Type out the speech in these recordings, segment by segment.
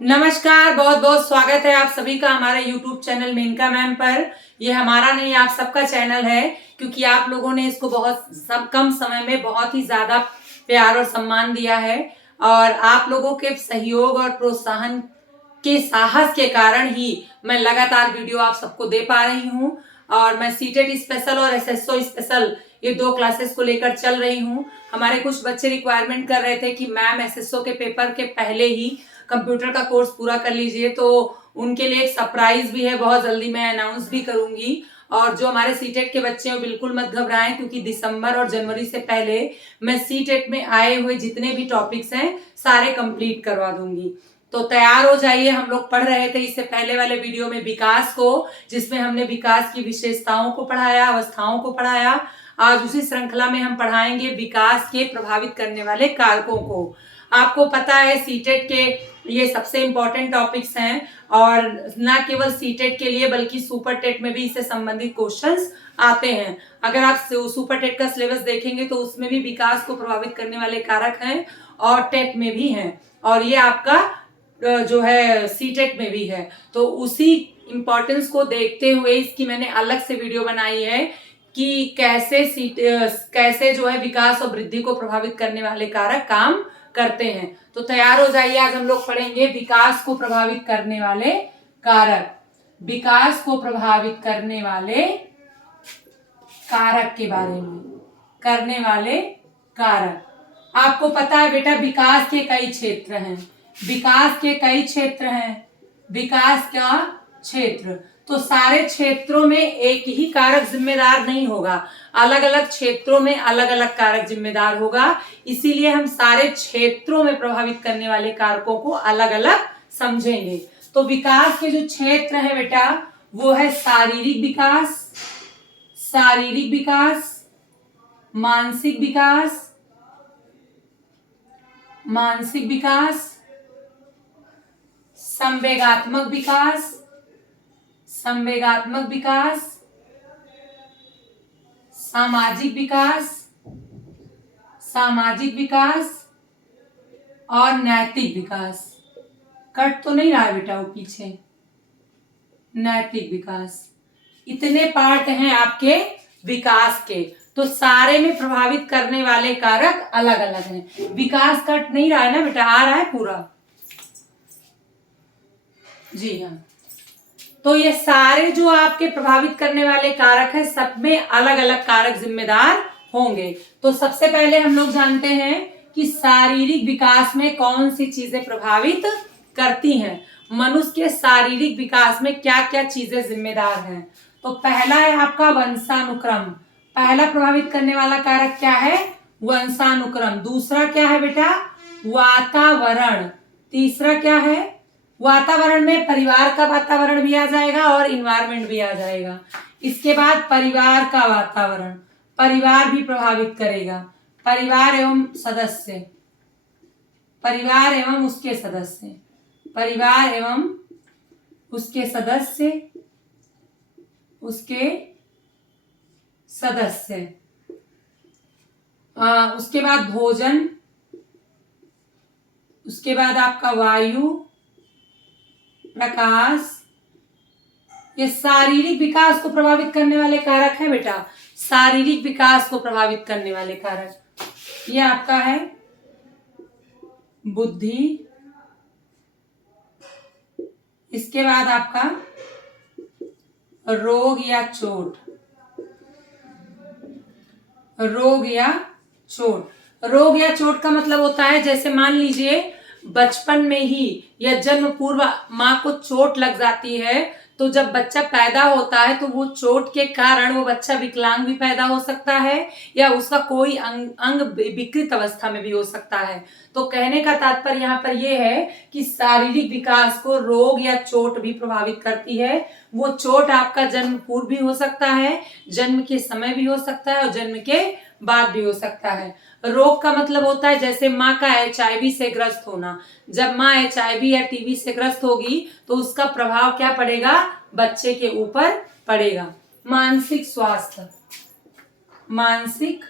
नमस्कार, बहुत बहुत स्वागत है आप सभी का हमारे YouTube चैनल मेनका मैम पर। ये हमारा नहीं, आप सबका चैनल है, क्योंकि आप लोगों ने इसको कम समय में बहुत ही ज्यादा प्यार और सम्मान दिया है। और आप लोगों के सहयोग और प्रोत्साहन के साहस के कारण ही मैं लगातार वीडियो आप सबको दे पा रही हूँ। और मैं सीटेट स्पेशल और एसएसओ स्पेशल ये 2 क्लासेस को लेकर चल रही हूँ। हमारे कुछ बच्चे रिक्वायरमेंट कर रहे थे कि मैम एसएसओ के पेपर के पहले ही कंप्यूटर का कोर्स पूरा कर लीजिए, तो उनके लिए एक सरप्राइज भी है, बहुत जल्दी मैं अनाउंस भी करूंगी। और जो हमारे सीटेट के बच्चे हैं बिल्कुल मत घबराएं, क्योंकि दिसंबर और जनवरी से पहले मैं सीटेट में आए हुए जितने भी टॉपिक्स हैं सारे कंप्लीट करवा दूंगी। तो तैयार हो जाइए। हम लोग पढ़ रहे थे इससे पहले वाले वीडियो में विकास को, जिसमें हमने विकास की विशेषताओं को पढ़ाया, अवस्थाओं को पढ़ाया। आज उसी श्रृंखला में हम पढ़ाएंगे विकास के प्रभावित करने वाले कारकों को। आपको पता है सीटेट के ये सबसे इंपॉर्टेंट टॉपिक्स हैं, और न केवल सीटेट के लिए बल्कि सुपर टेट में भी इससे संबंधित क्वेश्चंस आते हैं। अगर आप सुपर टेट का सिलेबस देखेंगे तो उसमें भी विकास को प्रभावित करने वाले कारक हैं, और टेट में भी हैं, और ये आपका जो है सीटेट में भी है। तो उसी इंपॉर्टेंस को देखते हुए इसकी मैंने अलग से वीडियो बनाई है कि कैसे जो है विकास और वृद्धि को प्रभावित करने वाले कारक काम करते हैं। तो तैयार हो जाइए, आज हम लोग पढ़ेंगे विकास को प्रभावित करने वाले कारक। विकास को प्रभावित करने वाले कारक के बारे में, करने वाले कारक। आपको पता है बेटा विकास के कई क्षेत्र हैं, विकास के कई क्षेत्र हैं। विकास का क्षेत्र, तो सारे क्षेत्रों में एक ही कारक जिम्मेदार नहीं होगा, अलग अलग क्षेत्रों में अलग अलग कारक जिम्मेदार होगा। इसीलिए हम सारे क्षेत्रों में प्रभावित करने वाले कारकों को अलग अलग समझेंगे। तो विकास के जो क्षेत्र है बेटा वो है शारीरिक विकास, शारीरिक विकास, मानसिक विकास, मानसिक विकास, संवेगात्मक विकास, संवेगात्मक विकास, सामाजिक विकास, सामाजिक विकास, और नैतिक विकास। कट तो नहीं रहा है बेटा वो पीछे, नैतिक विकास। इतने पार्ट हैं आपके विकास के, तो सारे में प्रभावित करने वाले कारक अलग अलग हैं। विकास कट नहीं रहा है ना बेटा, आ रहा है पूरा? जी हाँ। तो ये सारे जो आपके प्रभावित करने वाले कारक हैं सब में अलग अलग कारक जिम्मेदार होंगे। तो सबसे पहले हम लोग जानते हैं कि शारीरिक विकास में कौन सी चीजें प्रभावित करती हैं। मनुष्य के शारीरिक विकास में क्या क्या चीजें जिम्मेदार हैं। तो पहला है आपका वंशानुक्रम। पहला प्रभावित करने वाला कारक क्या है? वंशानुक्रम। दूसरा क्या है बेटा? वातावरण। तीसरा क्या है? वातावरण में परिवार का वातावरण भी आ जाएगा और इन्वायरमेंट भी आ जाएगा। इसके बाद परिवार का वातावरण, परिवार भी प्रभावित करेगा। परिवार एवं सदस्य, परिवार एवं उसके सदस्य, परिवार एवं उसके सदस्य, उसके सदस्य। उसके बाद भोजन, उसके बाद आपका वायु, प्रकाश। ये शारीरिक विकास को प्रभावित करने वाले कारक है बेटा, शारीरिक विकास को प्रभावित करने वाले कारक। ये आपका है बुद्धि। इसके बाद आपका रोग या चोट, रोग या चोट। रोग या चोट का मतलब होता है जैसे मान लीजिए बचपन में ही या जन्म पूर्व माँ को चोट लग जाती है, तो जब बच्चा पैदा होता है तो वो चोट के कारण वो बच्चा विकलांग भी पैदा हो सकता है, या उसका कोई अंग विकृत अवस्था में भी हो सकता है। तो कहने का तात्पर्य यहाँ पर ये है कि शारीरिक विकास को रोग या चोट भी प्रभावित करती है। वो चोट आपका जन्म पूर्व भी हो सकता है, जन्म के समय भी हो सकता है, और जन्म के बाद भी हो सकता है। रोग का मतलब होता है जैसे माँ का HIV से ग्रस्त होना। जब माँ HIV या TB से ग्रस्त होगी तो उसका प्रभाव क्या पड़ेगा? बच्चे के ऊपर पड़ेगा। मानसिक स्वास्थ्य, मानसिक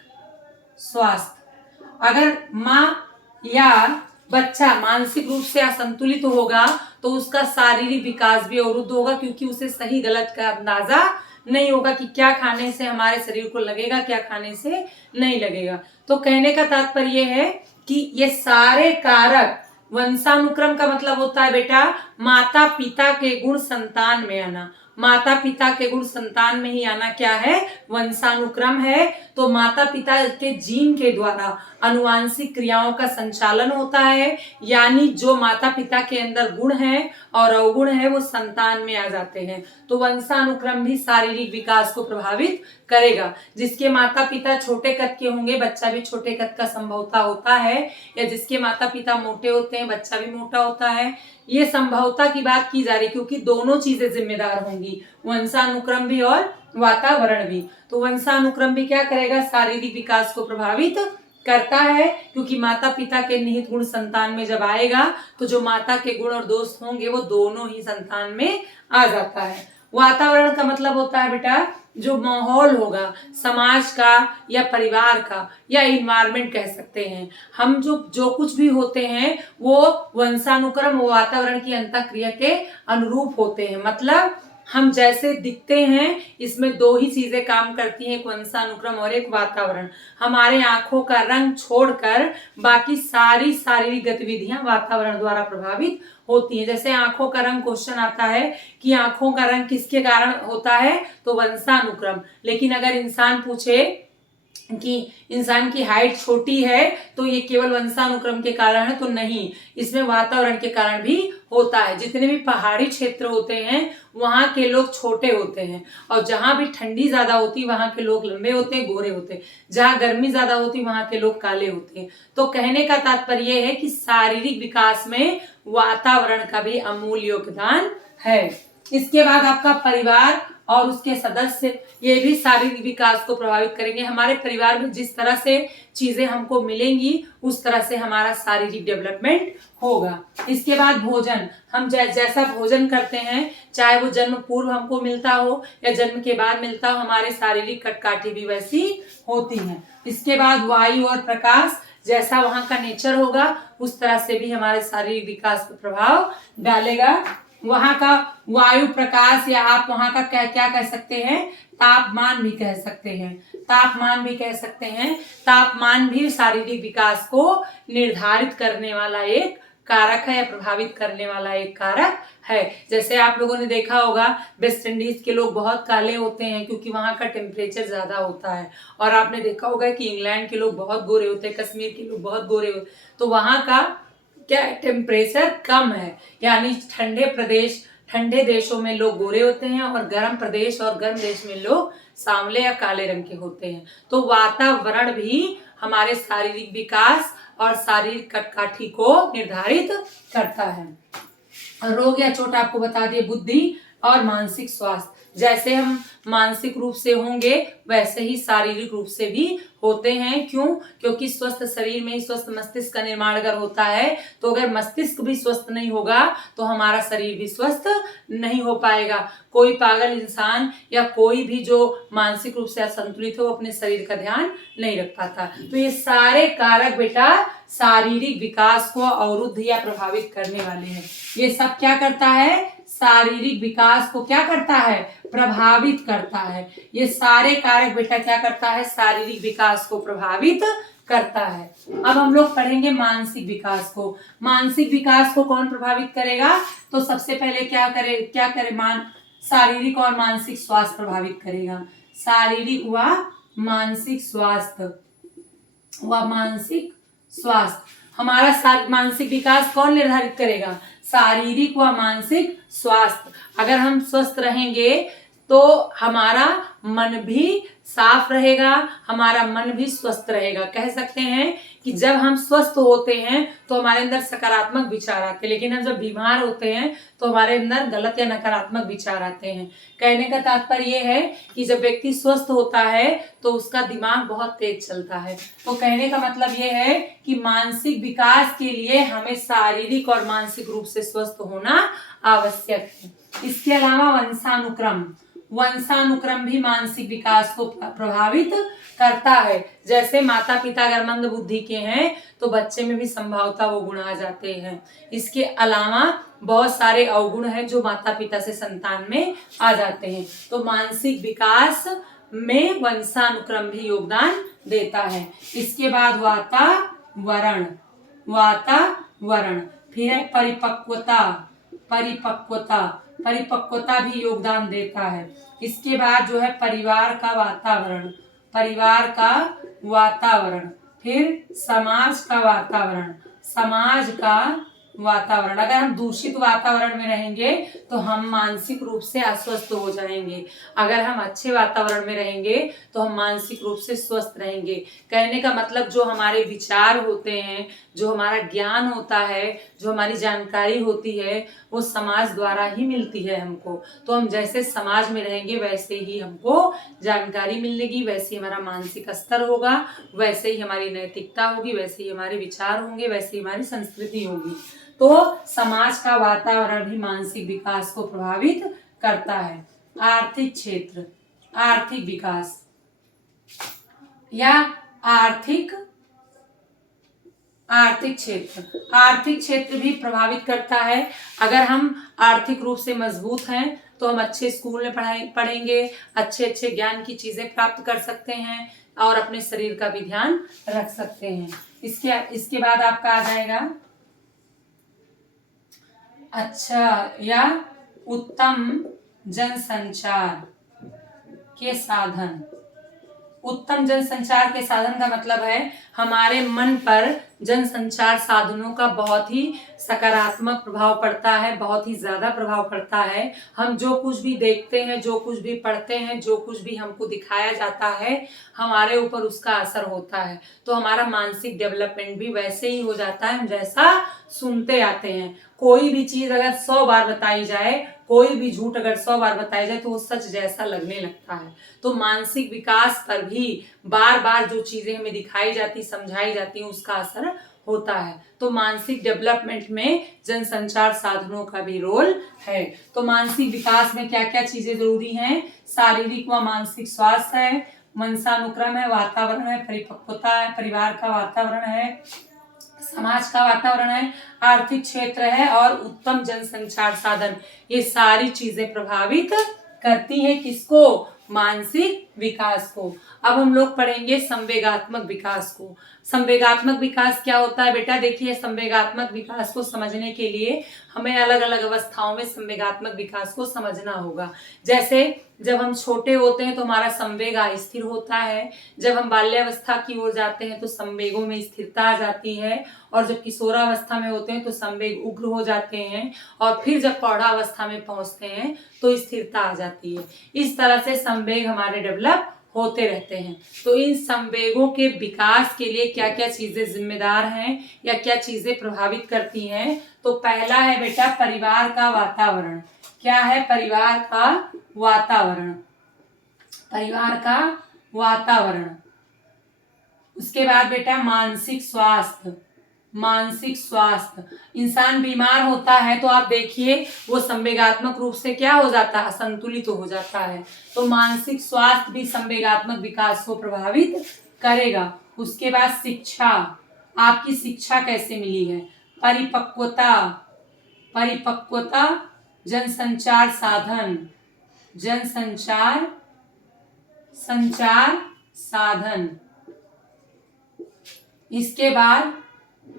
स्वास्थ्य। अगर माँ या बच्चा मानसिक रूप से असंतुलित होगा तो उसका शारीरिक विकास भी अवरुद्ध होगा, क्योंकि उसे सही गलत का अंदाजा नहीं होगा कि क्या खाने से हमारे शरीर को लगेगा, क्या खाने से नहीं लगेगा। तो कहने का तात्पर्य है कि ये सारे कारक, वंशानुक्रम का मतलब होता है बेटा माता पिता के गुण संतान में आना। माता पिता के गुण संतान में ही आना क्या है? वंशानुक्रम है। तो माता पिता के जीन के द्वारा अनुवांशिक क्रियाओं का संचालन होता है, यानी जो माता पिता के अंदर गुण है और अवगुण है वो संतान में आ जाते हैं। तो वंशानुक्रम भी शारीरिक विकास को प्रभावित करेगा। जिसके माता पिता छोटे कद के होंगे बच्चा भी छोटे कद का संभवता होता है, या जिसके माता पिता मोटे होते हैं बच्चा भी मोटा होता है। ये संभवता की बात की जा रही, क्योंकि दोनों चीजें जिम्मेदार होंगी, वंशानुक्रम भी और वातावरण भी। तो वंशानुक्रम भी क्या करेगा? शारीरिक विकास को प्रभावित करता है, क्योंकि माता पिता के निहित गुण संतान में जब आएगा तो जो माता के गुण और दोष होंगे वो दोनों ही संतान में आ जाता है। वातावरण का मतलब होता है बेटा जो माहौल होगा समाज का या परिवार का या इन्वायरमेंट कह सकते हैं। हम जो कुछ भी होते हैं वो वंशानुक्रम वातावरण की अंतःक्रिया के अनुरूप होते हैं। मतलब हम जैसे दिखते हैं इसमें दो ही चीजें काम करती हैं, एक वंशानुक्रम और एक वातावरण। हमारे आंखों का रंग छोड़कर बाकी सारी शारीरिक गतिविधियां वातावरण द्वारा प्रभावित होती हैं। जैसे आंखों का रंग, क्वेश्चन आता है कि आंखों का रंग किसके कारण होता है, तो वंशानुक्रम। लेकिन अगर इंसान पूछे कि इंसान की हाइट छोटी है तो ये केवल वंशानुक्रम के कारण है, तो नहीं, इसमें वातावरण के कारण भी होता है। जितने भी पहाड़ी क्षेत्र होते हैं वहां के लोग छोटे होते हैं, और जहां भी ठंडी ज्यादा होती है वहां के लोग लंबे होते हैं, गोरे होते हैं। जहां गर्मी ज्यादा होती है वहां के लोग काले होते हैं। तो कहने का तात्पर्य है कि शारीरिक विकास में वातावरण का भी अमूल्य योगदान है। इसके बाद आपका परिवार और उसके सदस्य, ये भी शारीरिक विकास को प्रभावित करेंगे। हमारे परिवार में जिस तरह से चीजें हमको मिलेंगी उस तरह से हमारा शारीरिक डेवलपमेंट होगा। इसके बाद भोजन, हम जैसा भोजन करते हैं, चाहे वो जन्म पूर्व हमको मिलता हो या जन्म के बाद मिलता हो, हमारे शारीरिक कटकाठी भी वैसी होती हैं। इसके बाद वायु और प्रकाश, जैसा वहां का नेचर होगा उस तरह से भी हमारे शारीरिक विकास पर प्रभाव डालेगा। वहां का वायु प्रकाश, या आप वहां का क्या कह सकते हैं, तापमान भी कह सकते हैं। तापमान भी कह सकते हैं। तापमान भी शारीरिक विकास को निर्धारित करने वाला एक कारक है या प्रभावित करने वाला एक कारक है। जैसे आप लोगों ने देखा होगा वेस्ट इंडीज के लोग बहुत काले होते हैं क्योंकि वहां का टेम्परेचर ज्यादा होता है, और आपने देखा होगा कि इंग्लैंड के लोग बहुत गोरे होते हैं, कश्मीर के लोग बहुत गोरे होते हैं। तो वहां का क्या टेम्परेचर कम है, यानी ठंडे देशों में लोग गोरे होते हैं और गर्म प्रदेश और गर्म देश में लोग सांवले या काले रंग के होते हैं। तो वातावरण भी हमारे शारीरिक विकास और शारीरिक कटकाठी को निर्धारित करता है। रोग या चोट आपको बता दिए। बुद्धि और मानसिक स्वास्थ्य, जैसे हम मानसिक रूप से होंगे वैसे ही शारीरिक रूप से भी होते हैं। क्यों? क्योंकि स्वस्थ शरीर में ही स्वस्थ मस्तिष्क का निर्माण अगर होता है, तो अगर मस्तिष्क भी स्वस्थ नहीं होगा तो हमारा शरीर भी स्वस्थ नहीं हो पाएगा। कोई पागल इंसान या कोई भी जो मानसिक रूप से असंतुलित हो वो अपने शरीर का ध्यान नहीं रख पाता। तो ये सारे कारक बेटा शारीरिक विकास को अवरुद्ध या प्रभावित करने वाले हैं। ये सब क्या करता है? शारीरिक विकास को क्या करता है? प्रभावित करता है। ये सारे कारक बेटा क्या करता है? शारीरिक विकास को प्रभावित करता है। अब हम लोग पढ़ेंगे मानसिक विकास को। मानसिक विकास को कौन प्रभावित करेगा? तो सबसे पहले क्या करे शारीरिक और मानसिक स्वास्थ्य प्रभावित करेगा। शारीरिक व मानसिक स्वास्थ्य हमारा मानसिक विकास कौन निर्धारित करेगा? शारीरिक व मानसिक स्वास्थ्य। अगर हम स्वस्थ रहेंगे तो हमारा मन भी साफ रहेगा, हमारा मन भी स्वस्थ रहेगा। कह सकते हैं कि जब हम स्वस्थ होते हैं तो हमारे अंदर सकारात्मक विचार आते हैं, लेकिन हम जब बीमार होते हैं तो हमारे अंदर गलत या नकारात्मक विचार आते हैं। कहने का तात्पर्य ये है कि जब व्यक्ति स्वस्थ होता है तो उसका दिमाग बहुत तेज चलता है। तो कहने का मतलब ये है कि मानसिक विकास के लिए हमें शारीरिक और मानसिक रूप से स्वस्थ होना आवश्यक है। इसके अलावा वंशानुक्रम भी मानसिक विकास को प्रभावित करता है। जैसे माता पिता अगर मंद बुद्धि के हैं तो बच्चे में भी संभवतः वो गुण आ जाते हैं। इसके अलावा बहुत सारे अवगुण हैं जो माता पिता से संतान में आ जाते हैं। तो मानसिक विकास में वंशानुक्रम भी योगदान देता है। इसके बाद वातावरण, फिर है परिपक्वता, परिपक्वता भी योगदान देता है। इसके बाद जो है परिवार का वातावरण, फिर समाज का वातावरण। अगर हम दूषित वातावरण में रहेंगे तो हम मानसिक रूप से अस्वस्थ हो जाएंगे। अगर हम अच्छे वातावरण में रहेंगे तो हम मानसिक रूप से स्वस्थ रहेंगे। कहने का मतलब जो हमारे विचार होते हैं, जो हमारा ज्ञान होता है, जो हमारी जानकारी होती है, वो समाज द्वारा ही मिलती है हमको। तो हम जैसे समाज में रहेंगे वैसे ही हमको जानकारी मिलेगी, वैसे ही हमारा मानसिक स्तर होगा, वैसे ही हमारी नैतिकता होगी, वैसे ही हमारे विचार होंगे, वैसे ही हमारी संस्कृति होगी। तो समाज का वातावरण भी मानसिक विकास को प्रभावित करता है। आर्थिक क्षेत्र, आर्थिक विकास या आर्थिक क्षेत्र भी प्रभावित करता है। अगर हम आर्थिक रूप से मजबूत हैं तो हम अच्छे स्कूल में पढ़ेंगे, अच्छे ज्ञान की चीजें प्राप्त कर सकते हैं और अपने शरीर का भी ध्यान रख सकते हैं। इसके बाद आपका आ जाएगा अच्छा या उत्तम जनसंचार के साधन। उत्तम जनसंचार के साधन का मतलब है हमारे मन पर जनसंचार साधनों का बहुत ही सकारात्मक प्रभाव पड़ता है, बहुत ही ज्यादा प्रभाव पड़ता है। हम जो कुछ भी देखते हैं, जो कुछ भी पढ़ते हैं, जो कुछ भी हमको दिखाया जाता है, हमारे ऊपर उसका असर होता है। तो हमारा मानसिक डेवलपमेंट भी वैसे ही हो जाता है हम जैसा सुनते आते हैं। कोई भी चीज अगर 100 बार बताई जाए, कोई भी झूठ अगर 100 बार बताया जाए तो वो सच जैसा लगने लगता है। तो मानसिक विकास पर भी बार बार जो चीजें हमें दिखाई जाती, समझाई जाती हैं, उसका असर होता है। तो मानसिक डेवलपमेंट में जनसंचार साधनों का भी रोल है। तो मानसिक विकास में क्या क्या चीजें जरूरी हैं? शारीरिक व मानसिक स्वास्थ्य है, वंशानुक्रम है, वातावरण है, परिपक्वता है, परिवार का वातावरण है, समाज का वातावरण है, आर्थिक क्षेत्र है और उत्तम जनसंचार साधन। ये सारी चीजें प्रभावित करती हैं किसको? मानसिक विकास को। अब हम लोग पढ़ेंगे संवेगात्मक विकास को। संवेगात्मक विकास क्या होता है बेटा? देखिए, संवेगात्मक विकास को समझने के लिए हमें अलग अलग अवस्थाओं में संवेगात्मक विकास को समझना होगा। जैसे जब हम छोटे होते हैं तो हमारा संवेग स्थिर होता है, जब हम बाल्यावस्था की ओर जाते हैं तो संवेगों में स्थिरता आ जाती है, और जब किशोरावस्था में होते हैं तो संवेग उग्र हो जाते हैं, और फिर जब प्रौढ़ावस्था में पहुंचते हैं तो स्थिरता आ जाती है। इस तरह से संवेग हमारे डेवलप होते रहते हैं। तो इन संवेगों के विकास के लिए क्या क्या चीजें जिम्मेदार हैं या क्या चीजें प्रभावित करती हैं? तो पहला है बेटा परिवार का वातावरण। क्या है? परिवार का वातावरण। परिवार का वातावरण। उसके बाद बेटा मानसिक स्वास्थ्य। मानसिक स्वास्थ्य, इंसान बीमार होता है तो आप देखिए वो संवेगात्मक रूप से क्या हो जाता है? असंतुलित हो जाता है। तो मानसिक स्वास्थ्य भी संवेगात्मक विकास को प्रभावित करेगा। उसके बाद शिक्षा, आपकी शिक्षा कैसे मिली है? परिपक्वता, परिपक्वता, जनसंचार साधन, जनसंचार साधन। इसके बाद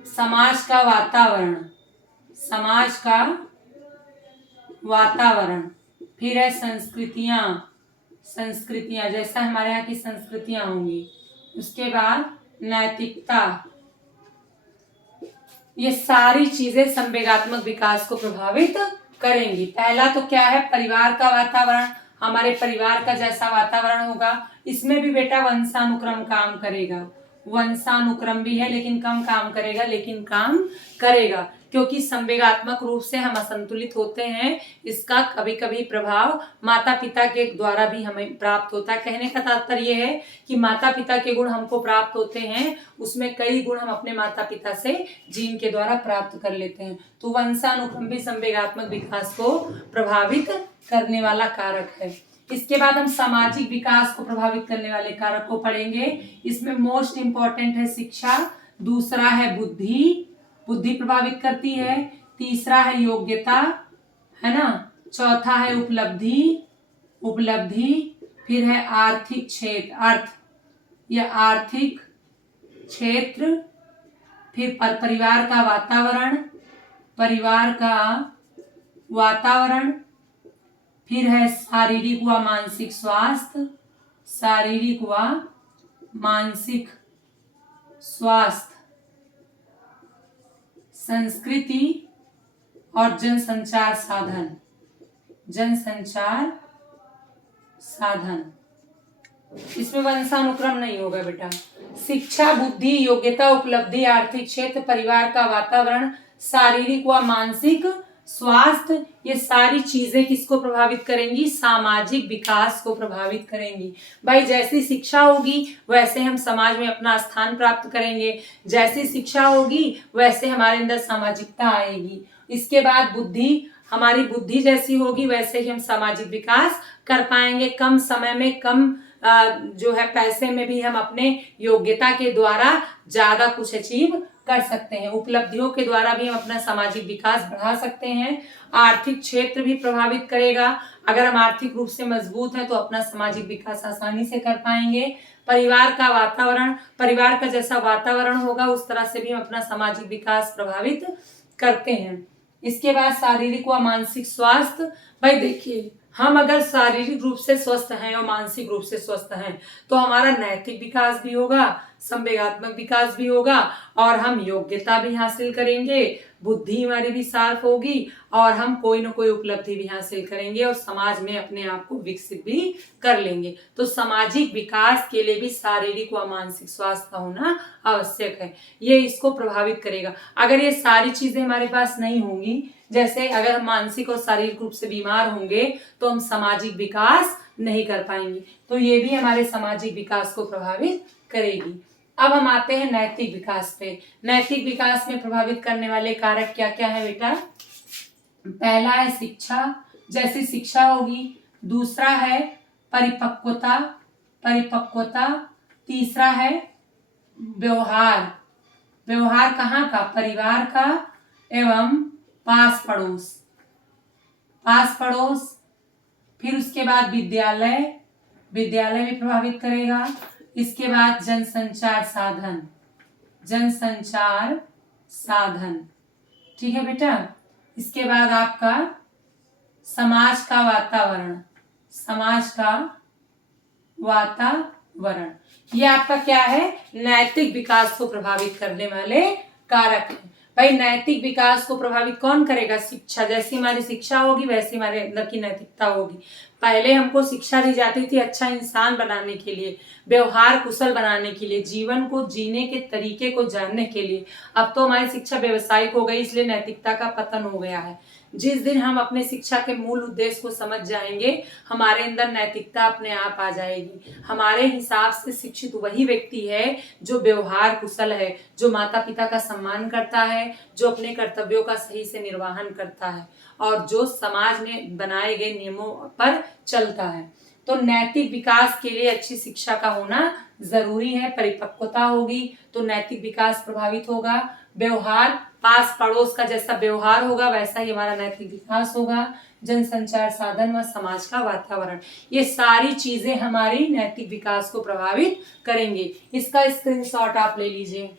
समाज का वातावरण, समाज का वातावरण। फिर है संस्कृतियां, संस्कृतियां जैसा हमारे यहाँ की संस्कृतियां होंगी। उसके बाद नैतिकता। ये सारी चीजें संवेगात्मक विकास को प्रभावित करेंगी। पहला तो क्या है? परिवार का वातावरण। हमारे परिवार का जैसा वातावरण होगा, इसमें भी बेटा वंशानुक्रम काम करेगा। वंशानुक्रम भी है लेकिन कम काम करेगा, लेकिन काम करेगा, क्योंकि संवेगात्मक रूप से हम असंतुलित होते हैं। इसका कभी कभी प्रभाव माता पिता के द्वारा भी हमें प्राप्त होता है। कहने का तात्पर्य है कि माता पिता के गुण हमको प्राप्त होते हैं, उसमें कई गुण हम अपने माता पिता से जीन के द्वारा प्राप्त कर लेते हैं। तो वंशानुक्रम भी संवेगात्मक विकास को प्रभावित करने वाला कारक है। इसके बाद हम सामाजिक विकास को प्रभावित करने वाले कारक को पढ़ेंगे। इसमें मोस्ट इंपॉर्टेंट है शिक्षा, दूसरा है बुद्धि, बुद्धि प्रभावित करती है, तीसरा है योग्यता, है ना, चौथा है उपलब्धि, उपलब्धि, फिर है आर्थिक क्षेत्र, अर्थ या आर्थिक क्षेत्र, फिर परिवार का वातावरण, परिवार का वातावरण, फिर है शारीरिक व मानसिक स्वास्थ्य, शारीरिक व मानसिक स्वास्थ्य, संस्कृति और जनसंचार साधन, जनसंचार साधन। इसमें वंशानुक्रम नहीं होगा बेटा। शिक्षा, बुद्धि, योग्यता, उपलब्धि, आर्थिक क्षेत्र, परिवार का वातावरण, शारीरिक व मानसिक स्वास्थ्य, ये सारी चीजें किसको प्रभावित करेंगी? सामाजिक विकास को प्रभावित करेंगी। भाई जैसी शिक्षा होगी वैसे हम समाज में अपना स्थान प्राप्त करेंगे, जैसी शिक्षा होगी वैसे हमारे अंदर सामाजिकता आएगी। इसके बाद बुद्धि, हमारी बुद्धि जैसी होगी वैसे ही हम सामाजिक विकास कर पाएंगे। कम समय में कम जो है पैसे में भी हम अपने योग्यता के द्वारा ज्यादा कुछ अचीव कर सकते हैं। उपलब्धियों के द्वारा भी हम अपना सामाजिक विकास बढ़ा सकते हैं। आर्थिक क्षेत्र भी प्रभावित करेगा। अगर हम आर्थिक रूप से मजबूत हैं तो अपना सामाजिक विकास आसानी से कर पाएंगे। परिवार का वातावरण, परिवार का जैसा वातावरण होगा उस तरह से भी हम अपना सामाजिक विकास प्रभावित करते हैं। इसके बाद शारीरिक व मानसिक स्वास्थ्य। भाई देखिए, हम अगर शारीरिक रूप से स्वस्थ हैं और मानसिक रूप से स्वस्थ हैं तो हमारा नैतिक विकास भी होगा, संवेगात्मक विकास भी होगा और हम योग्यता भी हासिल करेंगे, बुद्धि हमारी भी शार्प होगी और हम कोई ना कोई उपलब्धि भी हासिल करेंगे और समाज में अपने आप को विकसित भी कर लेंगे। तो सामाजिक विकास के लिए भी शारीरिक व मानसिक स्वास्थ्य का होना आवश्यक है। ये इसको प्रभावित करेगा। अगर ये सारी चीजें हमारे पास नहीं होंगी, जैसे अगर हम मानसिक और शारीरिक रूप से बीमार होंगे तो हम सामाजिक विकास नहीं कर पाएंगे, तो ये भी हमारे सामाजिक विकास को प्रभावित करेगी। अब हम आते हैं नैतिक विकास पे। नैतिक विकास में प्रभावित करने वाले कारक क्या क्या है बेटा? पहला है शिक्षा, जैसी शिक्षा होगी। दूसरा है परिपक्वता, परिपक्वता। तीसरा है व्यवहार, व्यवहार कहाँ का? परिवार का एवं पास पड़ोस, पास पड़ोस। फिर उसके बाद विद्यालय, विद्यालय भी प्रभावित करेगा। इसके बाद जनसंचार साधन, जनसंचार साधन, ठीक है बेटा। इसके बाद आपका समाज का वातावरण, समाज का वातावरण। ये आपका क्या है? नैतिक विकास को प्रभावित करने वाले कारक हैं। भाई नैतिक विकास को प्रभावित कौन करेगा? शिक्षा। जैसी हमारी शिक्षा होगी वैसी हमारे अंदर की नैतिकता होगी। पहले हमको शिक्षा दी जाती थी अच्छा इंसान बनाने के लिए, व्यवहार कुशल बनाने के लिए, जीवन को जीने के तरीके को जानने के लिए। अब तो हमारी शिक्षा व्यवसायिक हो गई, इसलिए नैतिकता का पतन हो गया है। जिस दिन हम अपने शिक्षा के मूल उद्देश्य को समझ जाएंगे हमारे अंदर नैतिकता अपने आप आ जाएगी। हमारे हिसाब से शिक्षित वही व्यक्ति है जो व्यवहार कुशल है, जो माता पिता का सम्मान करता है, जो अपने कर्तव्यों का सही से निर्वहन करता है और जो समाज में बनाए गए नियमों पर चलता है। तो नैतिक विकास के लिए अच्छी शिक्षा का होना जरूरी है। परिपक्वता होगी तो नैतिक विकास प्रभावित होगा। व्यवहार, पास पड़ोस का जैसा व्यवहार होगा वैसा ही हमारा नैतिक विकास होगा। जनसंचार साधन व समाज का वातावरण, ये सारी चीजें हमारी नैतिक विकास को प्रभावित करेंगे। इसका स्क्रीनशॉट आप ले लीजिए।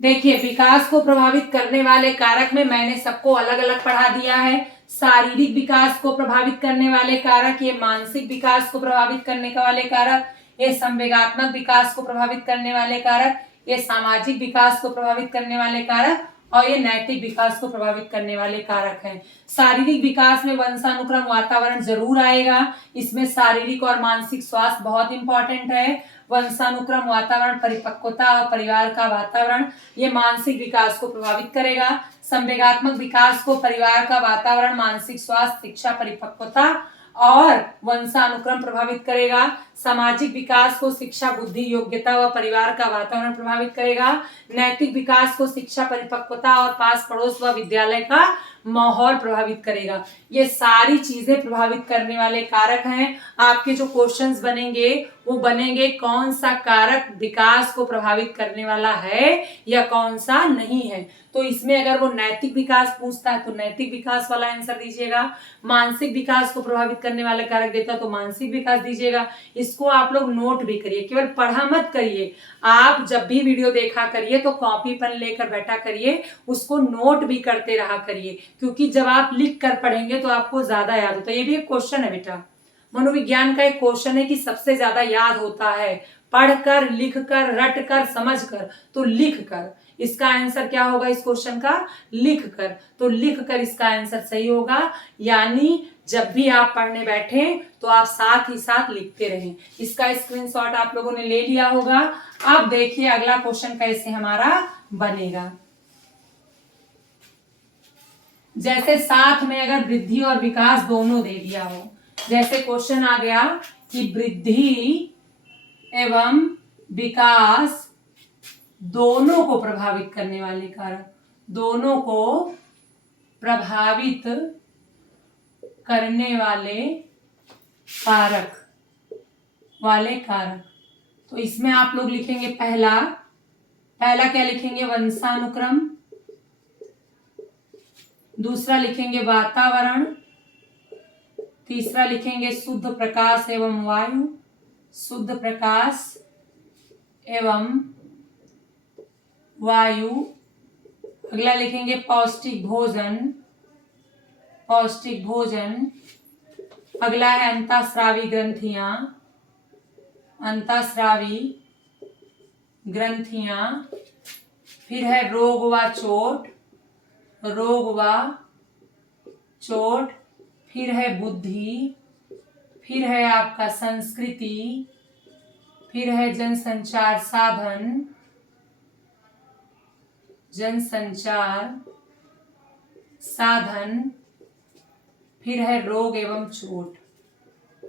देखिए, विकास को प्रभावित करने वाले कारक में मैंने सबको अलग अलग पढ़ा दिया है। शारीरिक विकास को प्रभावित करने वाले कारक, ये मानसिक विकास को प्रभावित करने का वाले कारक, ये संवेगात्मक विकास को प्रभावित करने वाले कारक, ये सामाजिक विकास को प्रभावित करने वाले कारक और ये नैतिक विकास को प्रभावित करने वाले कारक हैं। शारीरिक विकास में वंशानुक्रम वातावरण जरूर आएगा। इसमें शारीरिक और मानसिक स्वास्थ्य बहुत इंपॉर्टेंट है। वंशानुक्रम वातावरण, परिपक्वता और परिवार का वातावरण ये मानसिक विकास को प्रभावित करेगा। संवेगात्मक विकास को परिवार का वातावरण, मानसिक स्वास्थ्य, शिक्षा, परिपक्वता और वंशानुक्रम प्रभावित करेगा। सामाजिक विकास को शिक्षा, बुद्धि, योग्यता व परिवार का वातावरण प्रभावित करेगा। नैतिक विकास को शिक्षा, परिपक्वता और पास पड़ोस व विद्यालय का माहौल प्रभावित करेगा। ये सारी चीजें प्रभावित करने वाले कारक हैं। आपके जो क्वेश्चंस बनेंगे वो बनेंगे कौन सा कारक विकास को प्रभावित करने वाला है या कौन सा नहीं है। तो इसमें अगर वो नैतिक विकास पूछता है तो नैतिक विकास वाला आंसर दीजिएगा। मानसिक विकास को प्रभावित करने वाले कारक देता है तो मानसिक विकास दीजिएगा। इसको आप लोग नोट भी करिए, केवल पढ़ा मत करिए। आप जब भी वीडियो देखा करिए तो कॉपी पेन लेकर बैठा करिए, उसको नोट भी करते रहा करिए, क्योंकि जब आप लिख कर पढ़ेंगे तो आपको ज्यादा याद होता है। ये भी एक क्वेश्चन है बेटा, मनोविज्ञान का एक क्वेश्चन है कि सबसे ज्यादा याद होता है पढ़कर, लिखकर, रटकर, समझकर। तो लिखकर इसका आंसर क्या होगा इस क्वेश्चन का? लिखकर। तो लिखकर इसका आंसर सही होगा। यानी जब भी आप पढ़ने बैठे तो आप साथ ही साथ लिखते रहें। इसका स्क्रीनशॉट आप लोगों ने ले लिया होगा। अब देखिए अगला क्वेश्चन कैसे हमारा बनेगा। जैसे साथ में अगर वृद्धि और विकास दोनों दे दिया हो, जैसे क्वेश्चन आ गया कि वृद्धि एवं विकास दोनों को प्रभावित करने वाले कारक, दोनों को प्रभावित करने वाले कारक। तो इसमें आप लोग लिखेंगे पहला क्या लिखेंगे? वंशानुक्रम। दूसरा लिखेंगे वातावरण। तीसरा लिखेंगे शुद्ध प्रकाश एवं वायु, शुद्ध प्रकाश एवं वायु। अगला लिखेंगे पौष्टिक भोजन, पौष्टिक भोजन। अगला है अंतःस्रावी ग्रंथियां, अंतःस्रावी ग्रंथियां। फिर है रोग व चोट, रोग व चोट। फिर है बुद्धि। फिर है आपका संस्कृति। फिर है जनसंचार साधन, जनसंचार साधन। फिर है रोग एवं चोट,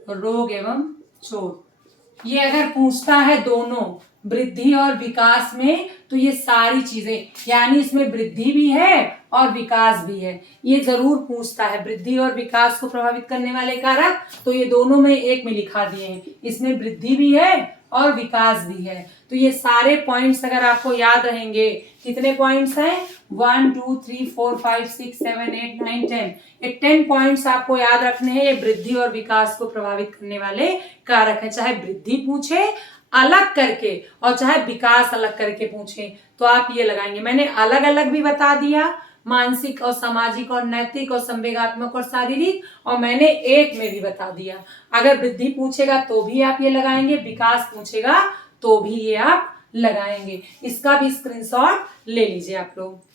रोग एवं चोट। ये अगर पूछता है दोनों वृद्धि और विकास में तो ये सारी चीजें, यानी इसमें वृद्धि भी है और विकास भी है, ये जरूर पूछता है। वृद्धि और विकास को प्रभावित करने वाले कारक तो ये दोनों में एक में लिखा दिए हैं, इसमें वृद्धि भी है और विकास भी है। तो ये सारे पॉइंट्स अगर आपको याद रहेंगे, कितने पॉइंट्स हैं? 1 2 3 4 5 6 7 8 9 10। ये 10 पॉइंट्स आपको याद रखने हैं। ये वृद्धि और विकास को प्रभावित करने वाले कारक है। चाहे वृद्धि पूछे अलग करके और चाहे विकास अलग करके पूछे तो आप ये लगाएंगे। मैंने अलग अलग भी बता दिया, मानसिक और सामाजिक और नैतिक और संवेगात्मक और शारीरिक, और मैंने एक में भी बता दिया। अगर वृद्धि पूछेगा तो भी आप ये लगाएंगे, विकास पूछेगा तो भी ये आप लगाएंगे। इसका भी स्क्रीनशॉट ले लीजिए आप लोग।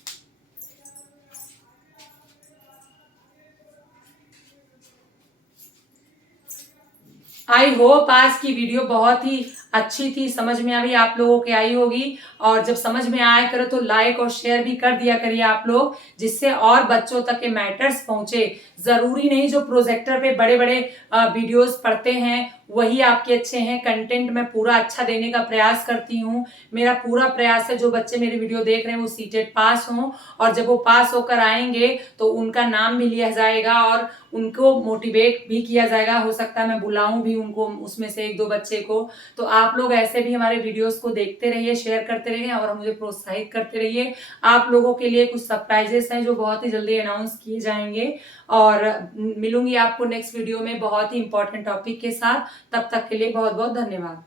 आई होप आज की वीडियो बहुत ही अच्छी थी, समझ में अभी आप लोगों के आई होगी। और जब समझ में आया करो तो लाइक और शेयर भी कर दिया करिए आप लोग, जिससे और बच्चों तक के मैटर्स पहुंचे। जरूरी नहीं जो प्रोजेक्टर पे बड़े बड़े वीडियोस पढ़ते हैं वही आपके अच्छे हैं। कंटेंट मैं पूरा अच्छा देने का प्रयास करती हूँ। मेरा पूरा प्रयास है जो बच्चे मेरे वीडियो देख रहे हैं वो सीटेट पास हों, और जब वो पास होकर आएंगे तो उनका नाम भी लिया जाएगा और उनको मोटिवेट भी किया जाएगा। हो सकता है मैं बुलाऊं भी उनको, उसमें से 1-2 बच्चे को। तो आप लोग ऐसे भी हमारे वीडियोस को देखते रहिए, शेयर करते रहिए और मुझे प्रोत्साहित करते रहिए। आप लोगों के लिए कुछ सरप्राइजेस हैं जो बहुत ही जल्दी अनाउंस किए जाएंगे, और मिलूंगी आपको नेक्स्ट वीडियो में बहुत ही इंपॉर्टेंट टॉपिक के साथ। तब तक के लिए बहुत बहुत धन्यवाद।